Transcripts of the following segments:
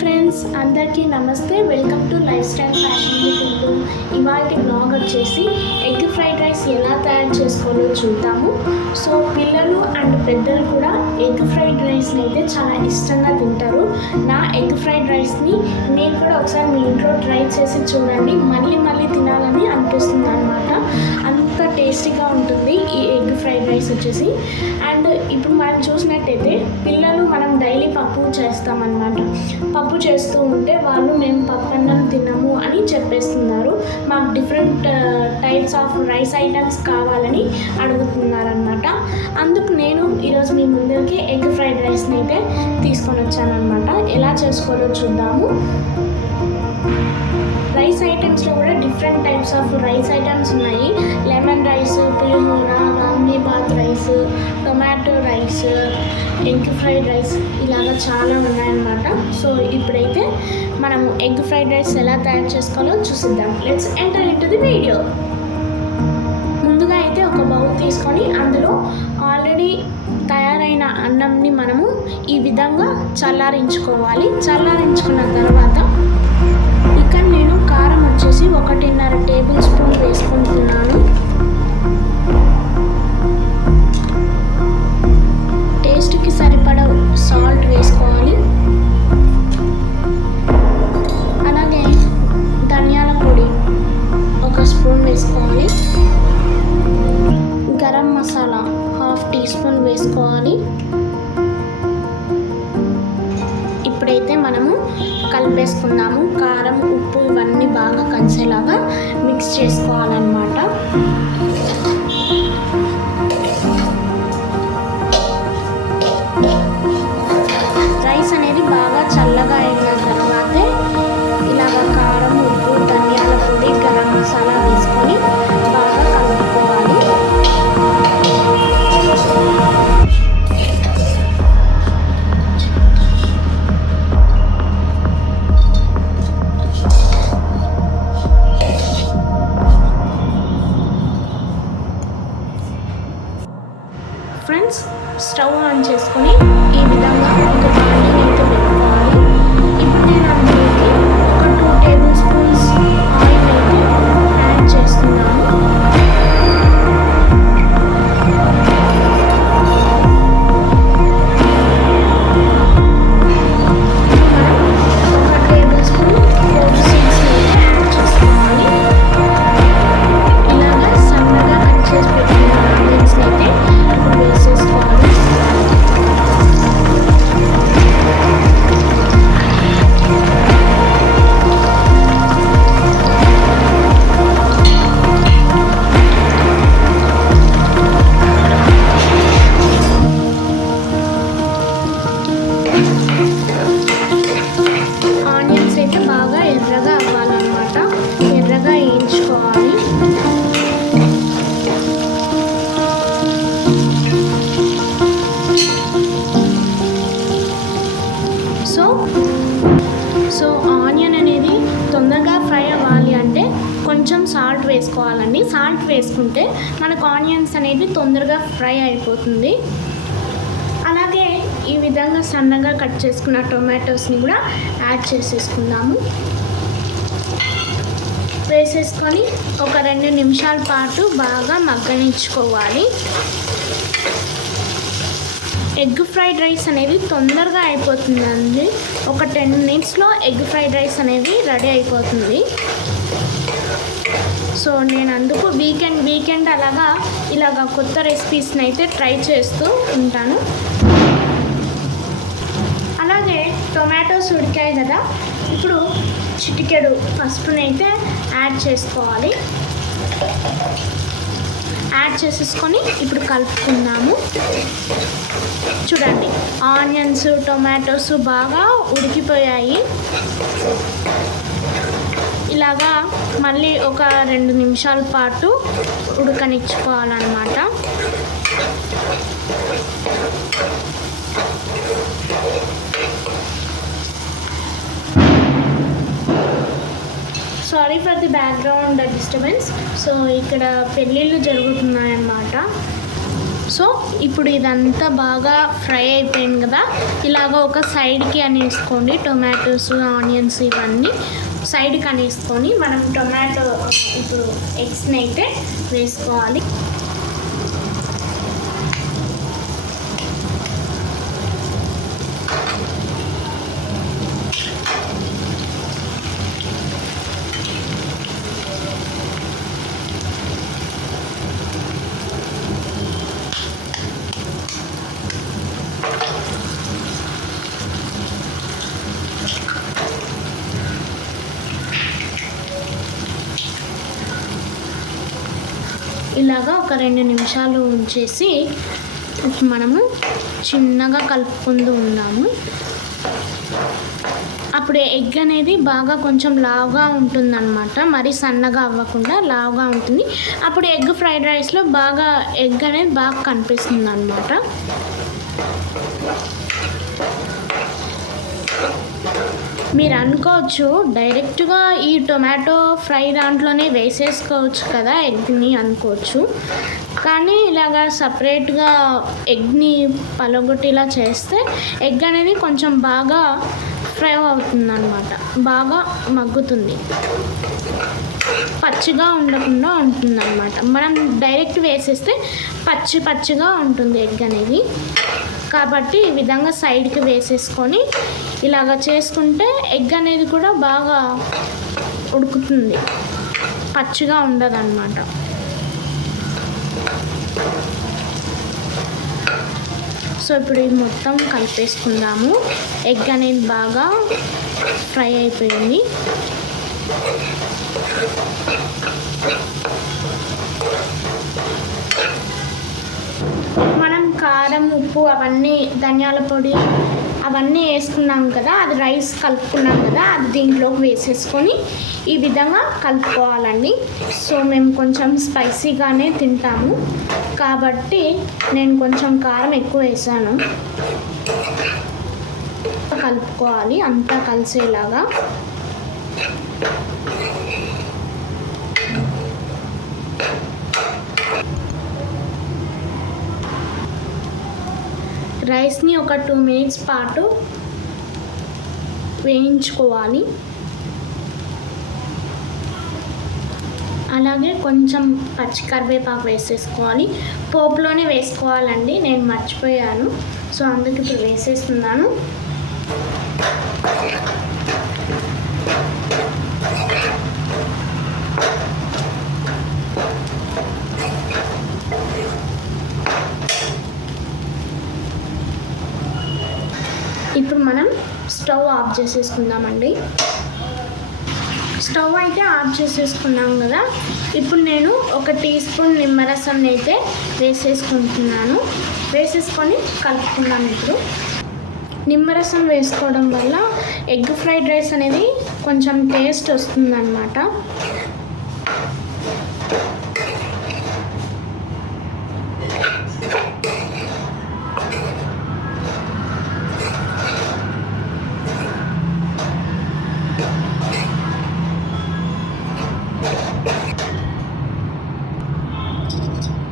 Friends, అందరికీ నమస్తే. Welcome to life style fashion with Telugu. ఇవాళ బ్లాగ్ వచ్చేసి ఎగ్ ఫ్రైడ్ రైస్ ఎలా తయారు చేసుకోవాలో చూద్దాము. సో పిల్లలు అండ్ పెద్దలు కూడా ఎగ్ ఫ్రైడ్ రైస్ని అయితే చాలా ఇష్టంగా తింటారు. నా ఎగ్ ఫ్రైడ్ రైస్ని మీరు కూడా ఒకసారి మీ ఇంట్లో ట్రై చేసి చూడండి. మళ్ళీ మళ్ళీ తినాలని అనిపిస్తుంది అన్నమాట. అంత టేస్టీగా ఉంటుంది ఈ ఎగ్ ఫ్రైడ్ రైస్ వచ్చేసి. అండ్ ఇప్పుడు మనం చూసినట్టయితే పిల్లలు మనం డైలీ పప్పు చేస్తామన్నమాట. పప్పు చేస్తూ ఉంటే వాళ్ళు మేము పప్పు అన్నం తినము అని చెప్పేస్తున్నారు. మాకు different types of rice items కావాలని అడుగుతున్నారనమాట. అందుకు నేను ఈరోజు మీ ముందుకి ఎగ్ ఫ్రైడ్ రైస్ని అయితే తీసుకొని వచ్చానమాట. ఎలా చేసుకోవాలో చూద్దాము. రైస్ ఐటమ్స్లో కూడా different types of rice items ఉన్నాయి. Lemon rice, pulihora, vangibath rice, tomato rice, egg fried rice, ఇలాగా చాలా ఉన్నాయన్నమాట. సో ఇప్పుడైతే మనము ఎగ్ ఫ్రైడ్ రైస్ ఎలా తయారు చేసుకోవాలో చూసిద్దాం. Let's enter into the video. ముందుగా అయితే ఒక బౌల్ తీసుకొని అందులో ఆల్రెడీ తయారైన అన్నంని మనము ఈ విధంగా చల్లారించుకోవాలి. చల్లారించుకున్న తర్వాత ఇక్కడ నేను కారం వచ్చేసి 1.5 టేబుల్ స్పూన్ వేసుకుంటున్నాను. టేస్ట్కి సరిపడా సాల్ట్ వేసుకోవాలి. అలాగే ధనియాల పొడి 1 స్పూన్ వేసుకోవాలి. గరం మసాలా 1/2 టీ స్పూన్ వేసుకోవాలి. ఇప్పుడైతే మనము కలిపేసుకుందాము. కారం, ఉప్పు ఇవన్నీ బాగా కలిసేలాగా మిక్స్ చేసుకోవాలన్నమాట. రైస్ అనేది బాగా చల్లగా అయిన తర్వాతే ఇలాగ కారం, ఉప్పు, ధనియాల పొడి, గరం మసాలా వేసుకొని బాగా కలుపుకోవాలి. ఫ్రెండ్స్, స్టవ్ ఆన్ చేసుకొని ఈ విధంగా ఒక బాండీని అయితే పెట్టుకోవాలి. ఇప్పుడు నేను అందులోకి ఒక 2 టేబుల్ స్పూన్స్ ఆయిల్ అయితే యాడ్ చేస్తున్నాను. ఒక టేబుల్ స్పూన్ పోపు సీడ్స్ అయితే యాడ్ చేసుకోవాలి. ఇలాగా సన్నగా కట్ చేసి పెట్టుకున్న ఆనియన్స్ని అయితే ఇప్పుడు వేసేసుకోవాలి. ఆనియన్స్ అయితే బాగా ఎర్రగా అవ్వాలన్నమాట. ఎర్రగా వేయించుకోవాలి. సో ఆనియన్ అనేది తొందరగా ఫ్రై అవ్వాలి అంటే కొంచెం సాల్ట్ వేసుకోవాలండి. సాల్ట్ వేసుకుంటే మనకు ఆనియన్స్ అనేది తొందరగా ఫ్రై అయిపోతుంది. అలాగే ఈ విధంగా సన్నగా కట్ చేసుకున్న టొమాటోస్ని కూడా యాడ్ చేసేసుకుందాము. వేసేసుకొని ఒక 2 నిమిషాల పాటు బాగా మగ్గనించుకోవాలి. ఎగ్ ఫ్రైడ్ రైస్ అనేది తొందరగా అయిపోతుందండి. ఒక 10 మినిట్స్లో ఎగ్ ఫ్రైడ్ రైస్ అనేది రెడీ అయిపోతుంది. సో నేను అందుకు వీకెండ్ ఇలాగా కొత్త రెసిపీస్ని అయితే ట్రై చేస్తూ ఉంటాను. అలాగే టొమాటోస్ ఉడికాయి కదా, ఇప్పుడు చిటికెడు పసుపుని అయితే యాడ్ చేసుకోవాలి. యాడ్ చేసేసుకొని ఇప్పుడు కలుపుకుందాము. చూడండి, ఆనియన్స్, టొమాటోస్ బాగా ఉడికిపోయాయి. ఇలాగా మళ్ళీ ఒక 2 నిమిషాల పాటు ఉడకనిచ్చుకోవాలన్నమాట. Sorry for the background disturbance. So ఇక్కడ పెళ్ళిళ్ళు జరుగుతున్నాయన్నమాట. సో ఇప్పుడు ఇదంతా బాగా ఫ్రై అయిపోయింది కదా, ఇలాగ ఒక సైడ్కి అనేసుకోండి. టొమాటోస్, ఆనియన్స్ ఇవన్నీ సైడ్కి అనేసుకొని మనం టొమాటో ఇప్పుడు ఎగ్స్ని అయితే వేసుకోవాలి. ఇలాగా ఒక 2 నిమిషాలు ఉంచేసి మనము చిన్నగా కలుపుకుంటూ ఉన్నాము. అప్పుడు ఎగ్ అనేది బాగా కొంచెం లావుగా ఉంటుందన్నమాట, మరీ సన్నగా అవ్వకుండా లావుగా ఉంటుంది. అప్పుడు ఎగ్ ఫ్రైడ్ రైస్లో బాగా ఎగ్ అనేది బాగా కనిపిస్తుంది అన్నమాట. మీరు అనుకోవచ్చు డైరెక్ట్గా ఈ టొమాటో ఫ్రై దాంట్లోనే వేసేసుకోవచ్చు కదా ఎగ్ని అనుకోవచ్చు, కానీ ఇలాగా సపరేట్గా ఎగ్ని పలగొట్టిలా చేస్తే ఎగ్ అనేది కొంచెం బాగా ఫ్రై అవుతుంది అన్నమాట, బాగా మగ్గుతుంది, పచ్చిగా ఉండకుండా ఉంటుంది అన్నమాట. మనం డైరెక్ట్ వేసేస్తే పచ్చిగా ఉంటుంది ఎగ్ అనేది. కాబట్టి ఈ విధంగా సైడ్కి వేసేసుకొని ఇలాగ చేసుకుంటే ఎగ్ అనేది కూడా బాగా ఉడుకుతుంది, పచ్చిగా ఉండదన్నమాట. సో ఇప్పుడు ఇది మొత్తం కలిపేసుకుందాము. ఎగ్ అనేది బాగా ఫ్రై అయిపోయింది. మనం కారం, ఉప్పు అవన్నీ, ధనియాల పొడి అవన్నీ వేసుకున్నాం కదా, అది రైస్ కలుపుకున్నాం కదా, అది దీంట్లోకి వేసేసుకొని ఈ విధంగా కలుపుకోవాలండి. సో మేము కొంచెం స్పైసీగానే తింటాము కాబట్టి నేను కొంచెం కారం ఎక్కువ వేసాను. కలుపుకోవాలి అంతా కలిసేలాగా. రైస్ని ఒక 2 మినిట్స్ పాటు వేయించుకోవాలి. అలాగే కొంచెం పచ్చి కరివేపాకు వేసేసుకోవాలి. పోపులోనే వేసుకోవాలండి, నేను మర్చిపోయాను. సో అందుకే ఇప్పుడు వేసేస్తున్నాను. ఇప్పుడు మనం స్టవ్ ఆఫ్ చేసేసుకుందామండి. స్టవ్ అయితే ఆఫ్ చేసేసుకున్నాం కదా, ఇప్పుడు నేను 1 టీ స్పూన్ నిమ్మరసం అయితే వేసేసుకుంటున్నాను. వేసేసుకొని కలుపుకున్నాను. ఇప్పుడు నిమ్మరసం వేసుకోవడం వల్ల ఎగ్ ఫ్రైడ్ రైస్ అనేది కొంచెం టేస్ట్ వస్తుందన్నమాట.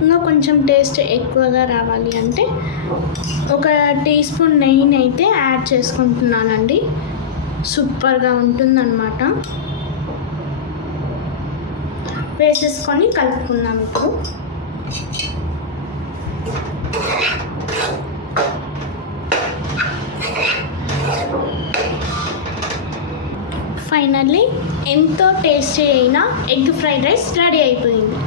ఇంకా కొంచెం టేస్ట్ ఎక్కువగా రావాలి అంటే 1 టీ స్పూన్ నెయ్యిని అయితే యాడ్ చేసుకుంటున్నానండి. సూపర్గా ఉంటుందన్నమాట. వేసేసుకొని కలుపుకుందాం. ఇప్పుడు ఫైనల్లీ ఎంతో టేస్టీ అయిన ఎగ్ ఫ్రైడ్ రైస్ రెడీ అయిపోయింది.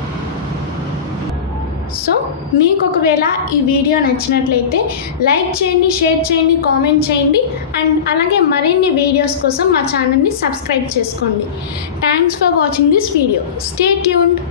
సో మీకు ఒకవేళ ఈ వీడియో నచ్చినట్లయితే లైక్ చేయండి, షేర్ చేయండి, కామెంట్ చేయండి, అండ్ అలాగే మరిన్ని వీడియోస్ కోసం మా ఛానల్ని సబ్స్క్రైబ్ చేసుకోండి. Thanks for watching this video. Stay tuned.